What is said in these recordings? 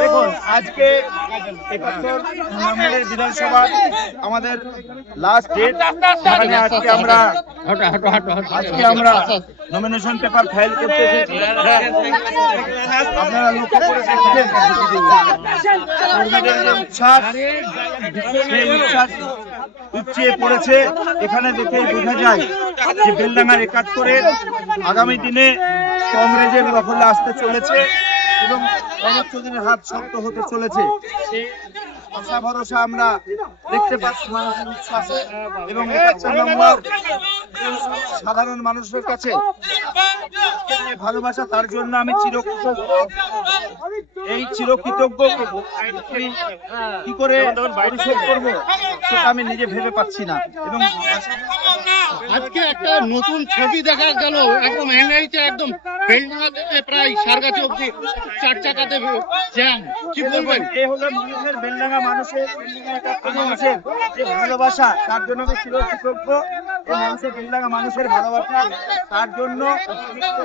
দেখুন আজকে ৭১ নম্বরের বিধানসভা আমাদের লাস্ট ডেট, যেখানে আজকে আমরা নমিনেশন পেপার ফাইল করতে এসেছি। আপনারা লক্ষ্য করে দেখছেন কর্মীদের যে উচ্ছ্বাস, সেই উচ্ছ্বাস উপচে পড়েছে। এখানে দেখেই বোঝা যায় যে বেলডাঙ্গার ৭১-এর আগামী দিনে কংগ্রেসের দখলে আসতে চলেছে এবং অনেক চৌধুরীর হাত শক্ত হতে চলেছে। আশা ভরসা আমরা দেখতে পাচ্ছি মানুষের উচ্ছ্বাসে এবং সাধারণ মানুষের কাছে ভালোবাসা, তার জন্য আমি চিরকৃতজ্ঞ। এই চিরকৃতজ্ঞ কি করে পরিশোধ করবো সেটা আমি নিজে ভেবে পাচ্ছি না। এবং আজকে একটা নতুন ছবি দেখা গেল, একদম এনআইতে একদম বেলডাঙ্গাতে প্রায় সারগাছি অব্দি 4 চাকাতে জ্যাম। কি বলবেন? এই হলো মানুষের, বেলডাঙ্গা মানুষের যে ভালোবাসা, তার জন্য আমি চিরকৃতজ্ঞ। এই মানুষের, বেলডাঙ্গা মানুষের ভালোবাসা, তার জন্য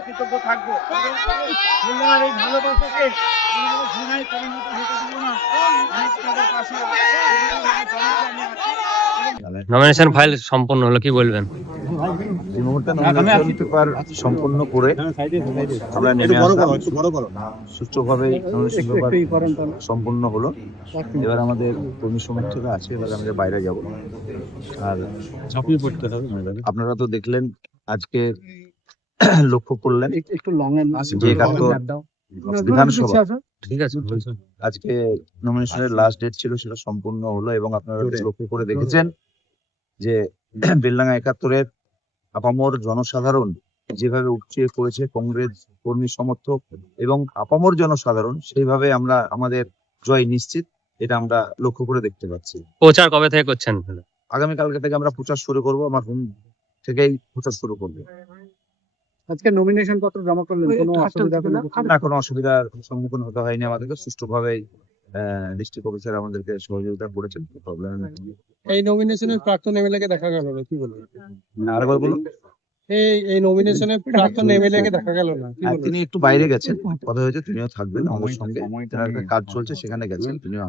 কৃতজ্ঞ থাকবো। বেলডাঙ্গার এই ভালোবাসাকে ঘৃণায় পরিণত হতে দেব না। নমিনেশন ফাইল সম্পন্ন হলো, কি বলবেন? এই মুহূর্তে নমিনেশন পেপার সম্পন্ন করে আমরা নেমে আসলাম। সুষ্ঠুভাবে নমিনেশন পেপার সম্পন্ন হলো। এবার আমাদের কর্মী সমর্থকরা আছে, এবার আমাদের বাইরে যাব। আর আপনারা তো দেখলেন, আজকে লক্ষ্য করলেন যে ৭১ বিধানসভা ঠিক আছে, আজকে নমিনেশনের লাস্ট ডেট ছিল, সেটা সম্পূর্ণ হলো। এবং আপনারা লক্ষ্য করে দেখেছেন যে বেলডাঙ্গা ৭১-এর আপামর জনসাধারণ যেভাবে উপচে পড়েছে, কংগ্রেস কর্মী সমর্থক এবং আপামর জনসাধারণ, সেইভাবে আমরা আমাদের জয় নিশ্চিত, এটা আমরা লক্ষ্য করে দেখতে পাচ্ছি। প্রচার কবে থেকে করছেন? আগামীকালকে থেকে আমরা প্রচার শুরু করব, আমার হোম থেকেই প্রচার শুরু করবো। আজকে নমিনেশন পত্র জমা করলেন, কোনো অসুবিধা? না, কোনো অসুবিধার সম্মুখীন হতে হয়নি আমাদেরকে। সুষ্ঠুভাবেই ডিস্ট্রিক্ট অফিসার আমাদেরকে সহযোগিতা করেছেন। প্রবলেম এই নমিনেশনের প্রাক্তন এমএলএ কে দেখা গেল না, কি বলবেন? আরেকবার বলুন। এই নমিনেশনে প্রাক্তন এমএলএ কে দেখা গেল না, কি বলবেন? তিনি একটু বাইরে গেছেন, কথা হয়েছে, তিনিও থাকবেন আমাদের সঙ্গে। কাজ চলছে, সেখানে গেছেন তিনিও।